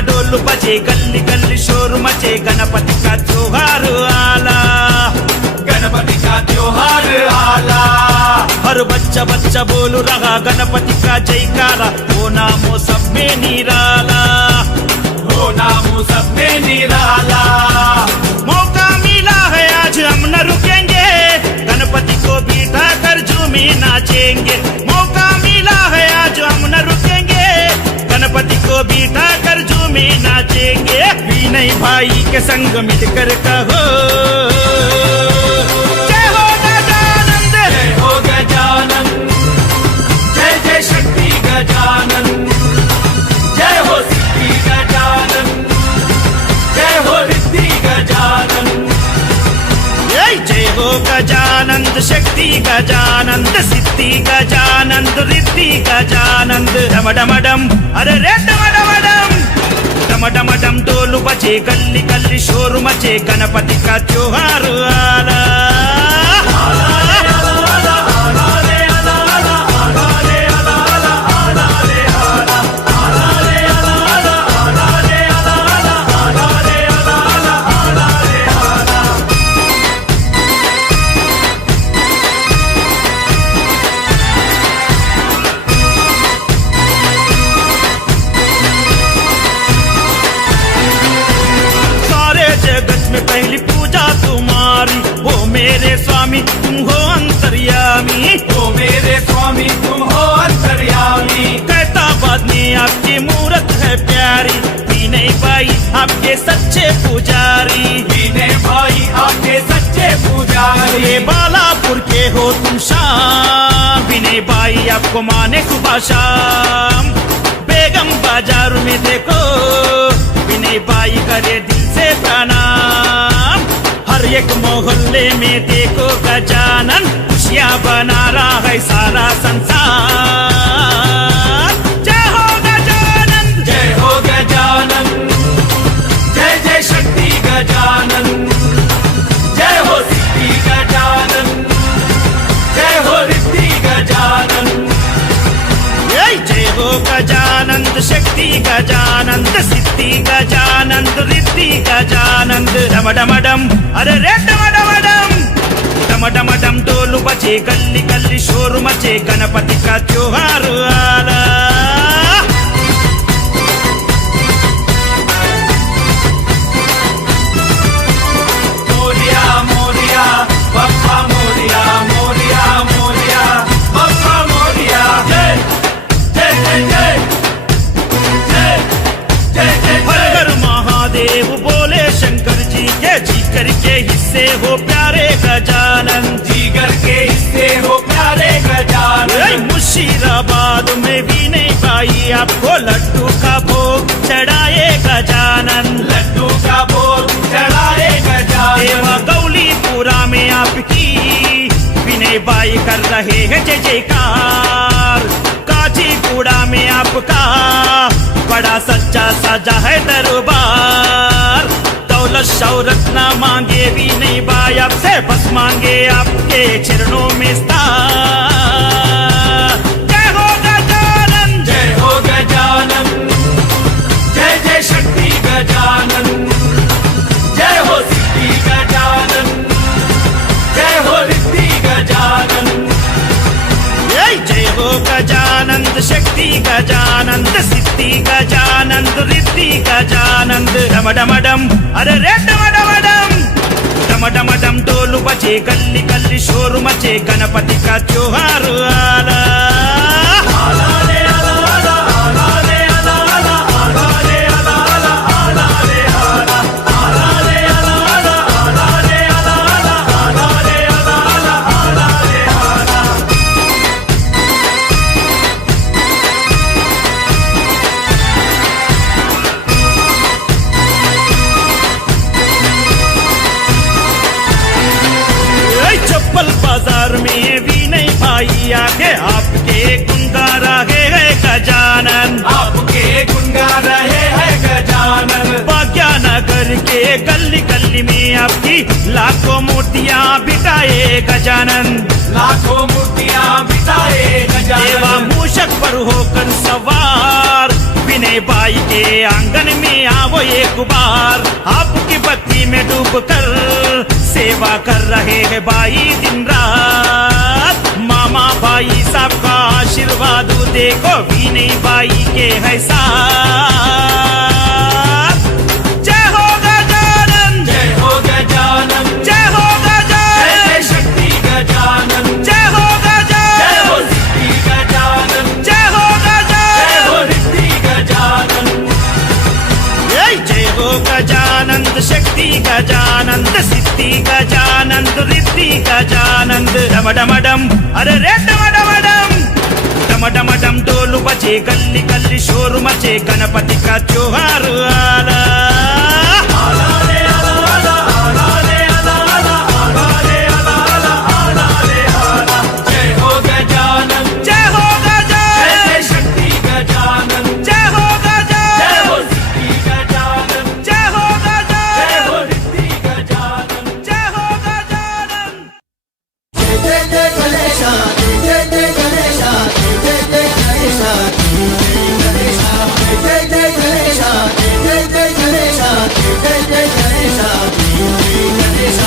डोलू बजे गली गली शोर मचे गणपति का त्योहार आला, गणपति का त्योहार आला। हर बच्चा बच्चा बोल रहा गणपति का जयकारा, वो नामो सब में निराला, वो नामो सब में निराला। मौका मिला है आज हम न रुकेंगे, गणपति को बिठा कर झूमे नाचेंगे। मौका मिला है आज हम न रुकेंगे, गणपति को बिठा कर झूमे नाचेंगे। विनय भाई के संग मिलकर कहो जय हो गजानंद, जय हो गजानंद, जय जय शक्ति गजानंद, जय हो सिद्धि गजानंद, जय हो रिद्धि गजानंद। जय हो गजानंद शक्ति गजानंद सिद्धि गजानंद रिद्धि गजानंद। डम डम डम अरे रे डम डम डम, डम डम डम डोलू बजे गली गली शोर मचे गणपति का त्योहार आला। पहली पूजा तुम्हारी, ओ मेरे स्वामी तुम हो अंतर्यामी, ओ मेरे स्वामी तुम हो अंतर्यामी। कैताबाद में आपकी मूरत है प्यारी, विनय भाई आपके सच्चे पुजारी, विनय भाई आपके सच्चे पुजारी। बालापुर के हो तुम शाम, विनय भाई आपको माने सुबह शाम। बेगम बाजार में देखो विनय भाई करे दिल से प्रणाम। हर एक मोहल्ले में देखो गजानन, खुशियाँ बना रहा है सारा संसार। जय हो गजानन, जय हो गजानन, जय जय शक्ति गजानन, जय हो सिद्धि गजानन, जय हो रिद्धि गजानन। जय हो गजानंद शक्ति गजानंद सिद्धि गजानंद रिद्धि गजानंद। डम डम डम अरे रे डम डम डम, डम डम डम डोलू बजे गली गली शोर मचे गणपति का त्योहार आला। मोरिया मोरिया बप्पा मोरिया, मोरिया मोरिया बप्पा मोरिया। जय जय जय जय जय जय हर हर महादेव बोले शंकर जी के, जीकर के हिस्से हो प्यारे गजानन, जीगर के हिस्से हो प्यारे गजानन। मुर्शिदाबाद में विनय भाई आपको लड्डू का भोग चढ़ाए गजानन, लड्डू का भोग चढ़ाए गजानन। देवा गौलीपुरा में आपकी विनय भाई कर रहे हैं जय जयकार। काजीपुरा में आपका बड़ा सच्चा सजा है दरबार। दौलत शौहरत ना मांगे विनय भाई आपसे, बस मांगे आपके चरणों में स्थान। जय हो गजानन, जय हो गजानन, जय जय शक्ति गजानन, जय हो सिद्धि गजानन, जय हो रिद्धि गजानन। जय हो गजानंद शक्ति गजानंद सिद्धि गजानंद रिद्धि गजानंद। डम डम डम अरे रे डम डम डम, डम डम डम डोलू बजे गली गली शोर मचे गणपति का त्योहार आला। ये आपके गुनगा रहे है गजानन, आपके गुनगा रहे हैं गजानन। भाग्यनगर के गली गली में आपकी लाखों मूर्तियां बिठाए गजानन, लाखों मूर्तियां बिठाए देवा गजानन। मूषक पर होकर सवार विनय बाई के आंगन में आओ एक बार, आपकी भक्ति में डूब कर सेवा कर रहे हैं बाई दिन रात। मामा बाई साहब का आशीर्वाद देखो विनय बाई के है साथ। जय हो गजानन, जय हो गजानन, जय हो गजानन, जय शक्ति गजानन, जय हो जय हो गजानन, सिद्धि गजानन, जय हो जय हो गजानन, रिद्धि गजानन। जय हो गजानंद शक्ति गजानंद सिद्धि गजानंद रिद्धि गजानंद। डम डम डम अरे रे डम डम डम, डम डम डम डोल बजे गली गली शोर मचे गणपति का त्योहार आला। आला रे आला आला, आला रे आला आला, आला रे आला आला, आला रे आला। जय हो गजानन, जय हो जय गजानन, शक्ति गजानन, जय हो जय हो गजानन, सिद्धि गजानन, जय हो जय गजानन, हो रिद्धि गजानन। जय हो गजानन। जय जय जय गणेश, जय जय जय गणेश, जय जय जय गणेश, जय जय गणेश, जय जय जय गणेश, जय जय जय गणेश, जय गणेश।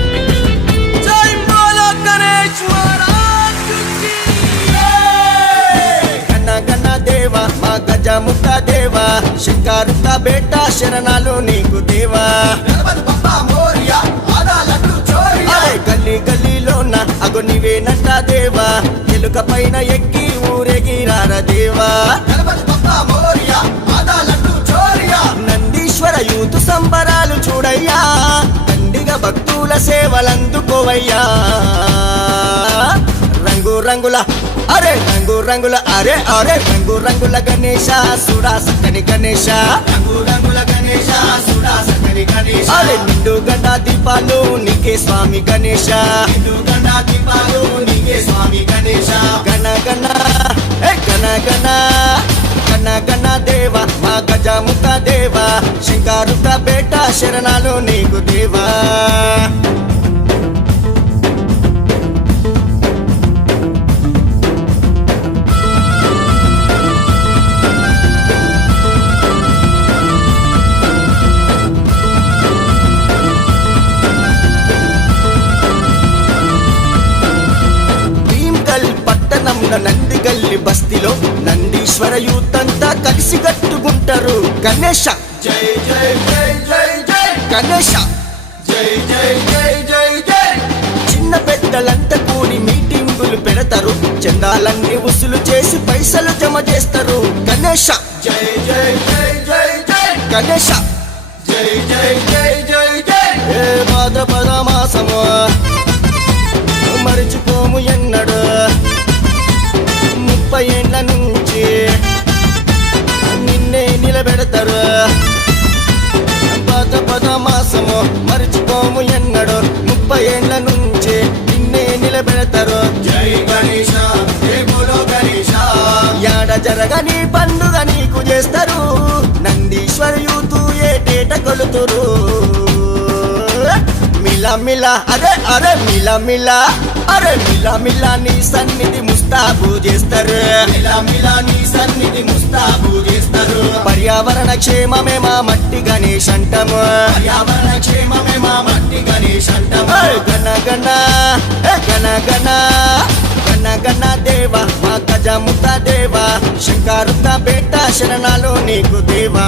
जय बोलो गणेश महाराज की जय। गण गण देवा మా గజముఖ దేవా శంకరుత బేట శరణాలు నీకు దేవా గణపతి బప్పా మోరియా ఆదాలకు చోరియా గల్లీ గల్లీలోన అగు నీవేనట దేవా ఎలుక పైన ఎక్కి ఊరేగిరార దేవా గణపతి బప్పా మోరియా ఆదాలకు చోరియా నందీశ్వర యూత్ సంబరాలు చూడయ్యా దండిగా భక్తుల సేవలందుకోవయ్యా రంగు రంగుల అరే రంగు రంగుల అరే అరే రంగు రంగుల గణేశ సుడా సక్కని గణేశ రంగు రంగుల గణేశ సుడా సక్కని గణేశ అరే నిండు గండ దీపాలు నీకే స్వామి గణేశ నిండు గండ దీపాలు నీకే స్వామి గణేశ గణ గణ ఏ గణ గణ గణ గణ దేవ మా గజముఖ దేవ శంకరుత బేట శరణాలు నీకు దేవా పట్టణంలో నందిగల్లి బస్తీలో నందీశ్వర యూత్ అంతా కలిసి కట్టుకుంటారు గణేశ జై జై జై జై జై గణేశ జై జై జై జై జై చిన్న పెద్దలంతా కూడి మీటింగులు పెడతారు చందాలన్నీ వసూలు చేసి పైసలు జమ చేస్తారు గణేశ జై జై జై జై జై గణేశ జై జై జై జై జై ఏ భాద్రపద మాసము మరిచిపోము ఎన్నడు 30 ఏళ్ల నుంచి నిన్నే నిలబెడతారు భాద్రపద మాసము మరిచిపోము ఎన్నడు 30 ఏళ్ల నుంచి నిన్నే నిలబెడతారు జై గణేశ జై బోలో గణేశ యాడ జరగని పండుగ నీకు చేస్తారు నందీశ్వర యూత్ ఏటేట కొలుతురు మిలా మిలా అరే అరే మిలా మిలా అరే మిలా మిలా నీ సన్నిధి ముస్తాబు చేస్తారు మిలా మిలా నీ సన్నిధి ముస్తాబు చేస్తారు పర్యావరణ క్షేమమే మా మట్టి గణేష్ అంటాము పర్యావరణ క్షేమమే మా మట్టి గణేష్ అంటాము గణ గణ గణ గణ గణ గణ దేవ మా గజముఖ దేవ శంకరుత బేట శరణాలు నీకు దేవా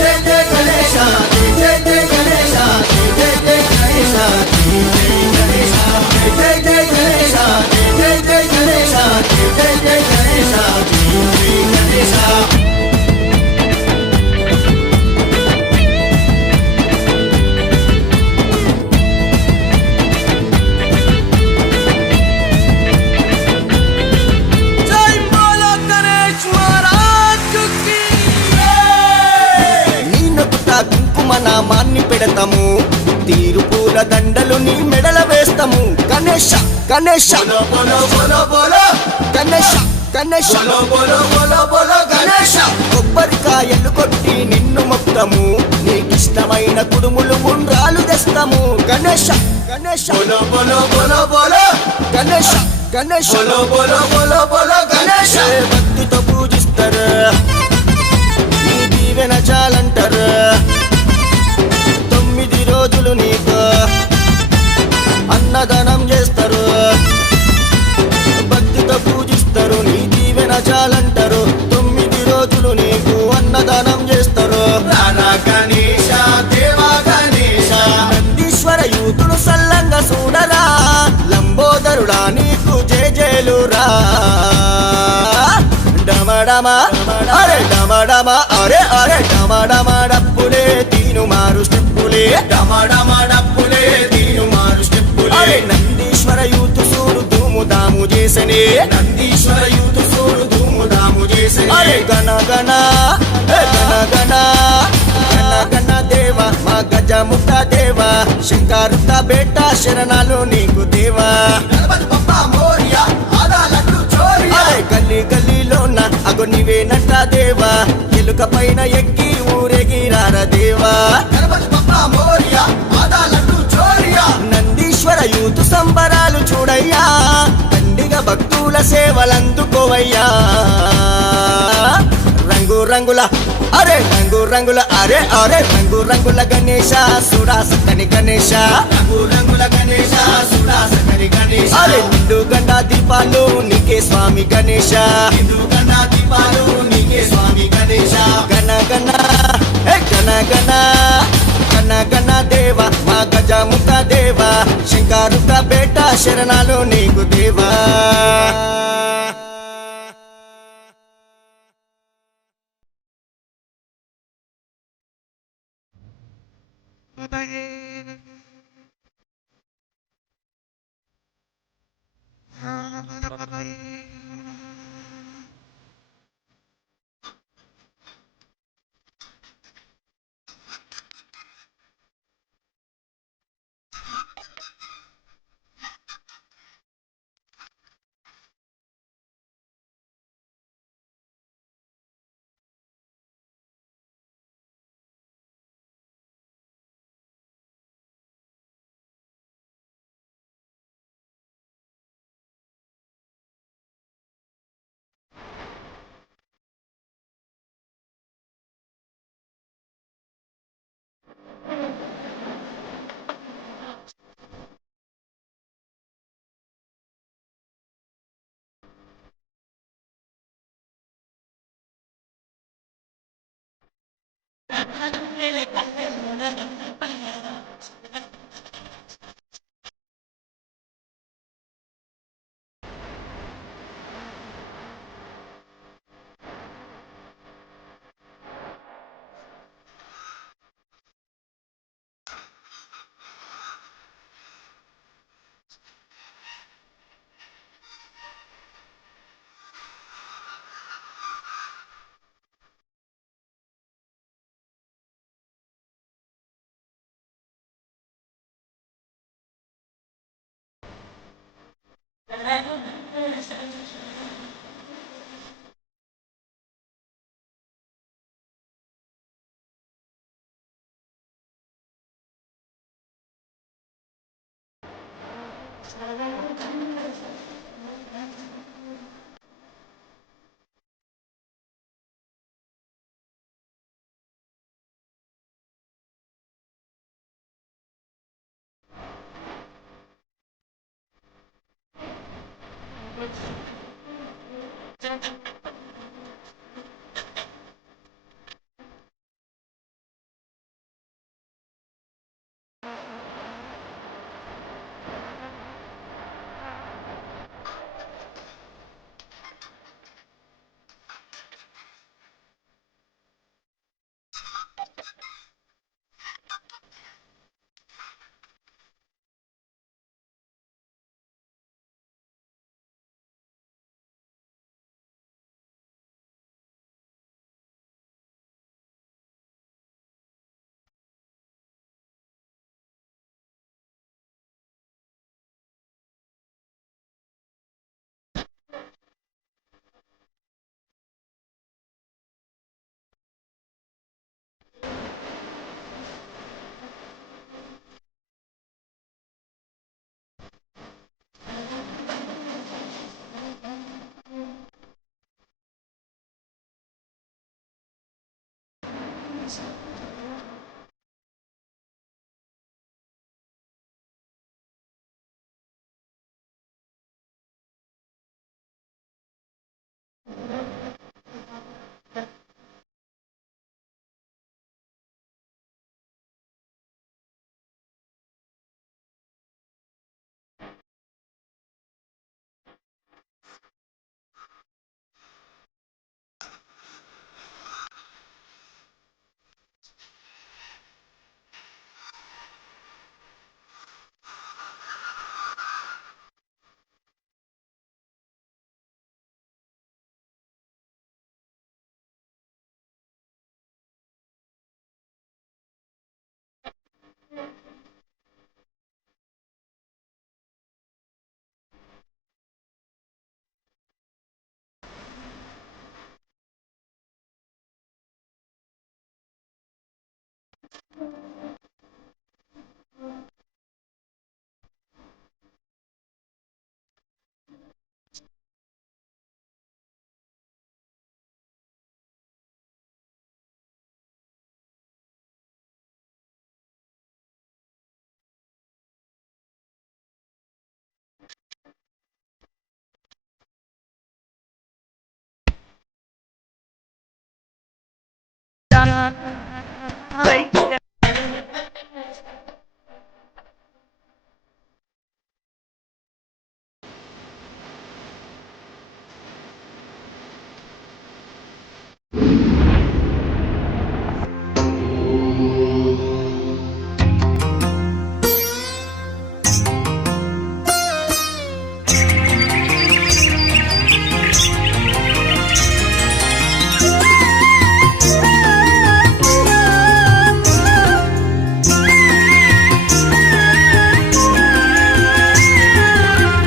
జై జై గణేశ జై జై గణేశ జై జై గణేశ జై జై గణేశ జై జై గణేశ జై జై గణేశ జై గణేశ जय बोलो गणेश महाराज की నామాన్ని పెడతాము తీరు పూల దండలు నీ మెడల వేస్తాము గణేష గణేష బోలో బోలో బోలో బోలో గణేష గణేష బోలో బోలో బోలో బోలో గణేష కొబ్బరికాయలు కొట్టి నిన్ను మొత్తము నీకిష్టమైన కుడుములు ఉండ్రాలు తెస్తాము గణేష గణేష బోలో బోలో బోలో బోలో గణేష గణేష బోలో బోలో బోలో బోలో గణేష భక్తితో పూజిస్తారు నీ దీవెన చాలంటారు 9 రోజులు నీకు అన్నదానం చేస్తారు భక్తితో పూజిస్తారు నీ దీవెన చాలంటారు 9 రోజులు నీకు అన్నదానం చేస్తారు రారా గణేశ దేవా గణేశ నందీశ్వర యూతులు సల్లంగా చూడరా లంబోదరుడా నీకు జయ జయలురా డమడమ అరే డమడమ అరే అరే డమడమ డప్పులే తీను మారు స్టెప్పులే డమడమడప్పులే దీను మారు స్టెప్పులే అరే నందీశ్వర యూతు సూడు ధూముదాము చేసనే నందీశ్వర యూత్ సూడు ధూముదాము చేసే అరే గణ గణ ఏ గణ గణ గణ గణ దేవ మా గజముఖ దేవ శంకరుత బేట శరణాలు నీకు దేవా గణపతి బప్పా మోరియా ఆదా లడ్డు చోరియా అరే గల్లీ గల్లీలోన అగో నీవేనట దేవా ఎలుక పైన ఎక్కి ఊరేగిరార దేవా గణపతి బప్పా మోరియా ఆదా లడ్డు చోరియా నందీశ్వర యూతు సంబరాలు చూడయ్యా దండిగా భక్తుల సేవలందుకోవయ్యా రంగు రంగుల అరే రంగు రంగుల అరే అరే రంగు రంగుల గణేశ సుడా సక్కని గణేశ రంగు రంగుల గణేశ సుడా సకరి గణేశ అరే నిండు గండ దీపాలు నీకే స్వామి గణేశ హిందూ గణా దీపాలు నీకే స్వామి గణేశ గణ గణ ఏ గణ గణ గణ గణ దేవ మా గజముఖ దేవ శంకరుత బేట శరణాలు నీకు దేవా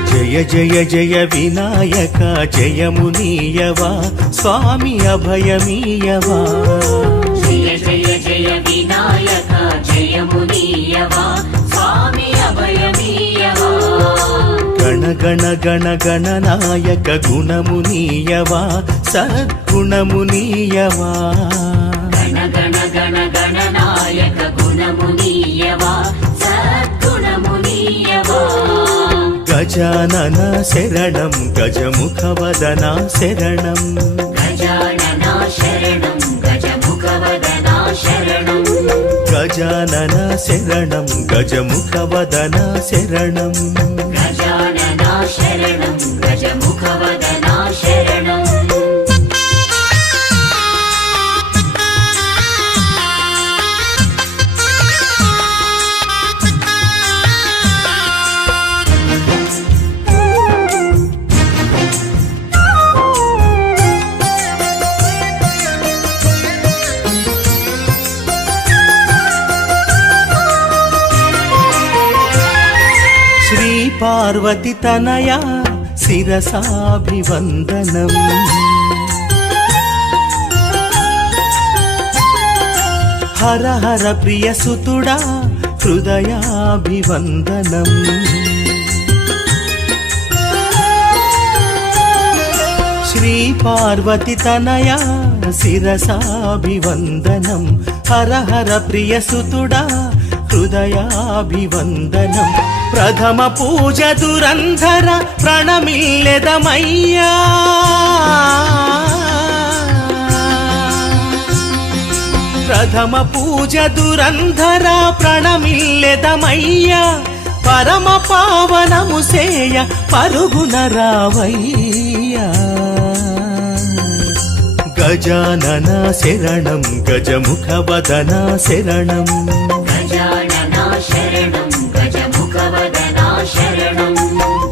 జయ జయ జయ వినాయక జయమునీయవా స్వామి అభయమీయవా జయ జయ జయ వినాయక జయమునీయవా స్వామి అభయమీయవా గణ గణ గణ గణనాయక గుణమునీయవా సద్గుణమునీయవా గణ గణ గణ గణనాయక గుణమునీయవా సద్గుణమునీయవా గజానన శరణం గజముఖవదనా శరణం గజానన శరణం గజముఖవదనా శరణం గజానన శరణం గజముఖవదనా శరణం గజానన శరణం గజముఖవదనా శరణం శ్రీ పార్వతి తనయా శిరసాభివందనం హర హర ప్రియ సుతుడా హృదయాభివందనం శ్రీ పార్వతి తనయా శిరసాభివందనం హర హర ప్రియ సుతుడా హృదయాభివందనం ప్రథమ పూజ దురంధర ప్రణమిల్లెదమయ్యా ప్రథమ పూజ దురంధర ప్రణమిల్లెదమయ్యా పరమ పావనము సేయ పరుగున రావయ్యా గజానన శరణం గజముఖవదనా శరణం గజానన శరణం గజముఖవదనా శరణం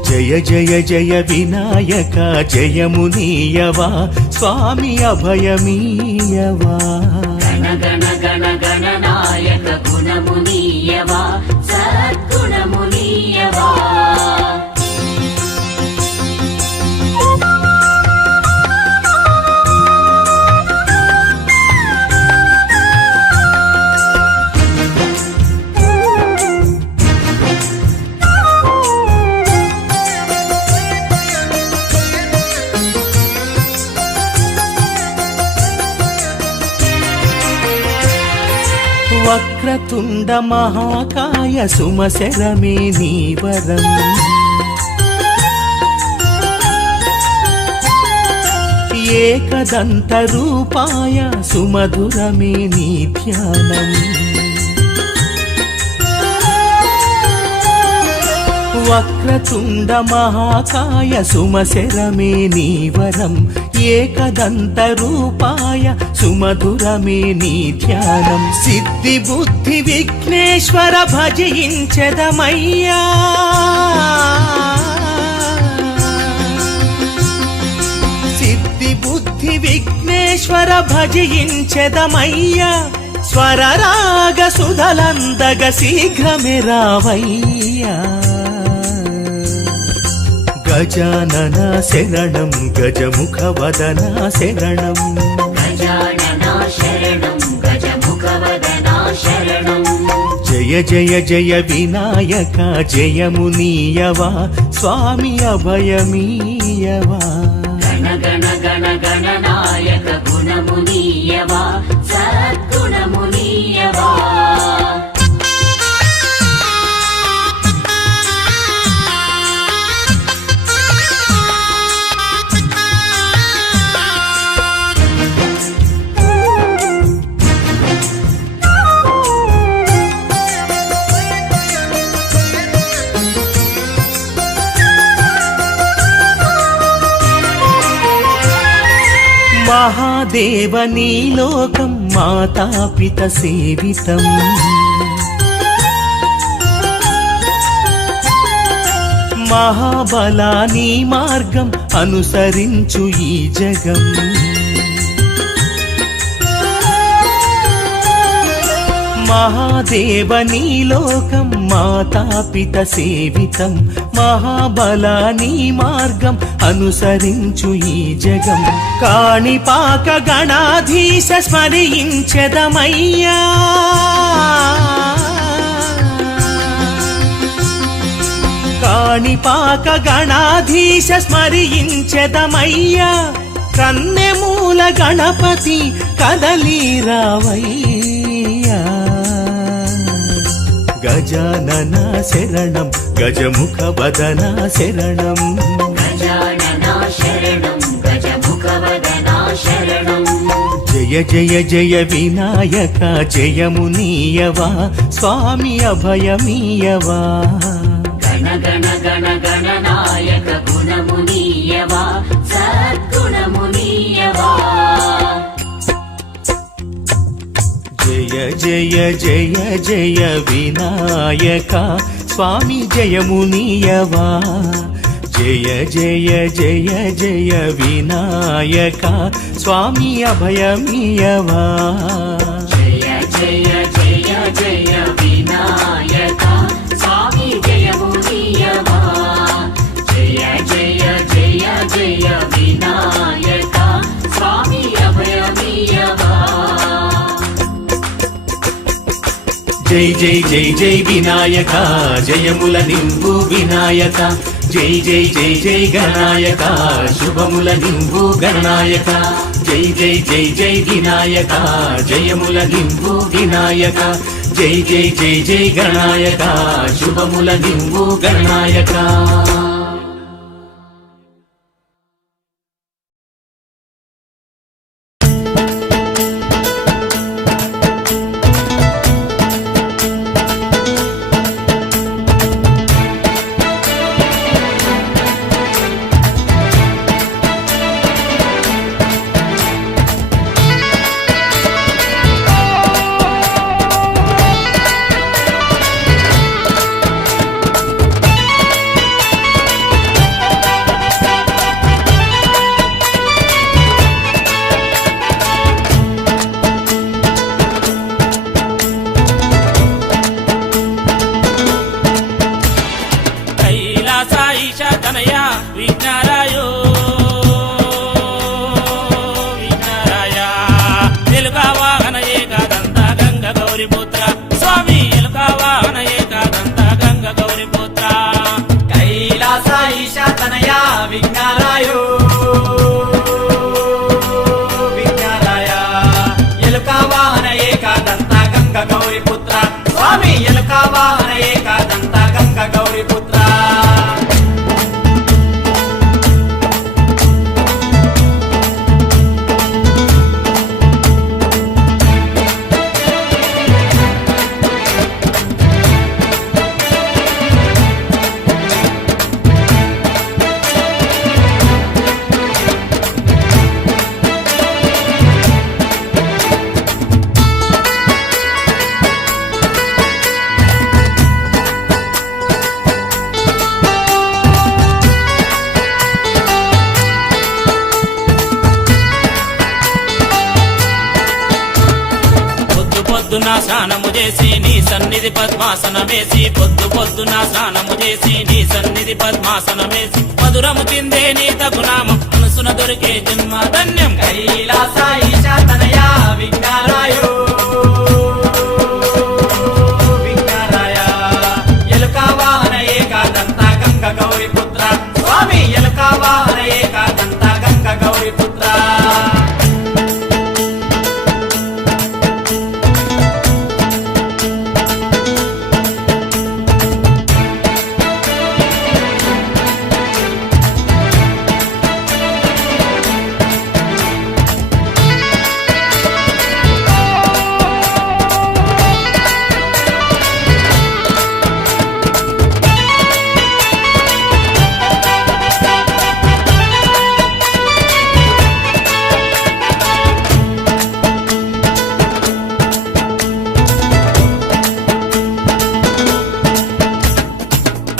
జయ జయ జయ వినాయక జయమునీయవా స్వామి అభయమీయవా గణ గణ గణ గణనాయక గుణమునీయవా సద్గుణమునీయవా వక్రతుండ మహాకాయ సుమశరమే నీవరం ఏకదంత రూపాయ సుమధురమే నీ ధ్యానం వక్రతుండ మహాకాయ సుమశరమే నీవరం ఏకదంత రూపాయ సుమధురమే నీ ధ్యానం సిద్ధి బుద్ధి విఘ్నేశ్వర భజించెదమయ్యా సిద్ధి బుద్ధి విఘ్నేశ్వర భజించెదమయ్యా స్వరరాగ సుధలందగ శీఘ్రమే రావయ్యా గజానన శరణం గజముఖవదనా శరణం గజానన శరణం గజముఖవదనా శరణం జయ జయ జయ వినాయక జయమునీయవా స్వామి అభయమీయవా గణ గణ గణ గణనాయక గుణమునీయవా సద్గుణమునీయవా మహాదేవ నీలోకం మాతాపిత సేవితం మహాబలా నీ మార్గం అనుసరించు ఈ జగం మహాదేవ నీలోకం మాతాపిత సేవితం మహాబలా నీ మార్గం అనుసరించు ఈ జగం కాణిపాక గణాధీశ స్మరించెదమయ్యా కాణిపాక గణాధీశ స్మరించెదమయ్యా కన్నెమూల గణపతి కదలి రావయ్యా గజానన శరణం గజముఖ వదన శరణం గజానన శరణం గజముఖవదన శరణం జయ జయ జయ వినాయక జయమునీయవా స్వామి అభయమీయవా గణ గణ గణ గణనాయక గుణమునీయవా సద్గుణమునీయవా జయ జయ జయ జయ వినాయక స్వామి జయమునీయవా జయ జయ జయ జయ వినాయక స్వామి అభయమీయవా జయ జయ జయ జయ వినాయక స్వామి జయమునీయవా జయ జయ జయ జయ వినాయక స్వామి అభయమీయవా జై జై జై జై వినాయక జయముల నింబు వినాయక జై జై జై జై గణనాయక శుభముల నింబు గణనాయక జై జై జై జై వినాయక జయముల నింబు వినాయక జై జై జై జై గణనాయక శుభముల నింబు గణనాయక పొద్దున స్నానము చేసి నీ సన్నిధి పద్మాసనమేసి పొద్దున స్నానము చేసి నీ సన్నిధి పద్మాసనమేసి మధురము తిందే నీ తగునామం మనసున దొరికే జన్మ ధన్యం కైలాస ఈశా తనయ విఘ్నారాయో విఘ్నారాయ గౌరీపుత్ర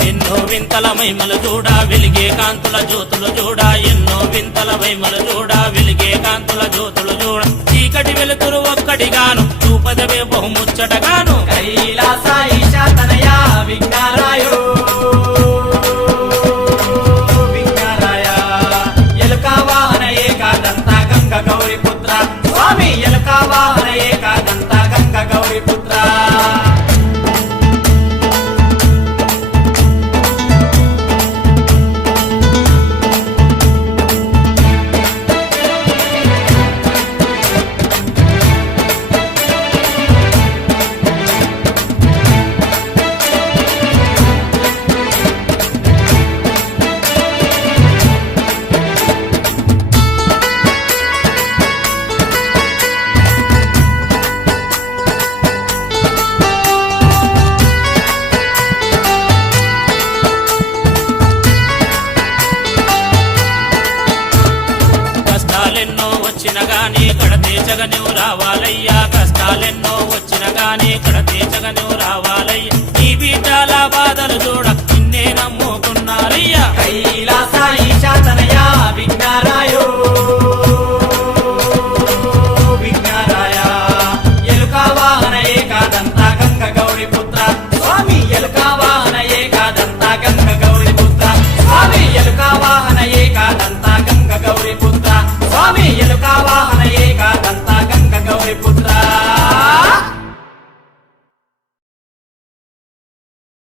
ఎన్నో వింతల మహిమలు చూడా వెలిగే కాంతుల జ్యోతులు చూడా ఎన్నో వింతల మహిమలు చూడా వెలిగే కాంతుల జ్యోతులు చూడ చీకటి వెలుతురు ఒక్కటిగాను చూపదవే బహుముచ్చటగాను కైలాస ఈశాతనయ విఘ్నారాయో విఘ్నారాయ ఎలుక వాహన ఏకాదంత గంగ గౌరీపుత్ర స్వామి ఎలుక వాహన ఏకాదంత గంగ గౌరీపుత్ర కష్టాలెన్నో వచ్చిన గాని కడ తీర్చగ నువ్వు రావాలయ్యా కష్టాలెన్నో వచ్చిన గాని కడ తీర్చగ నువ్వు